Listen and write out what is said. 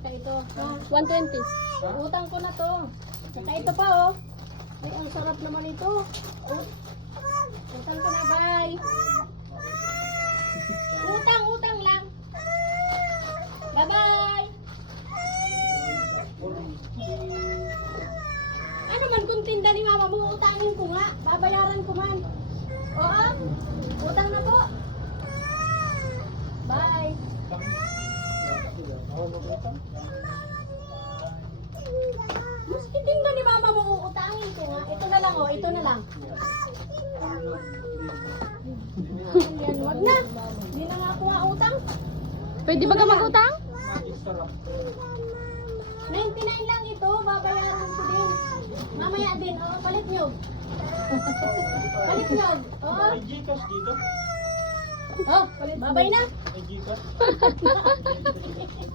saka ito. Ha? 120. Utang ko na to. Saka ito pa oh. Ay, ang sarap naman ito. Utang ko na, bye. Utang lang. Bye-bye. Ano man kung tinda ni mama mo, utangin ko nga. Babayaran ko man. Oo? Utang na po. Bye. Maski tinda ni mama mo, utangin ko nga. Ito na lang oh, ito na lang. Yan, wag na. Hindi na nga ako nga utang. Pwede ba ka mag-utang? 99 lang ito, babayaran ko din. Mamaya din, oh, palit nyo. Palit nyo. Oh. May Gcash dito. Oh, babay na. May Gcash.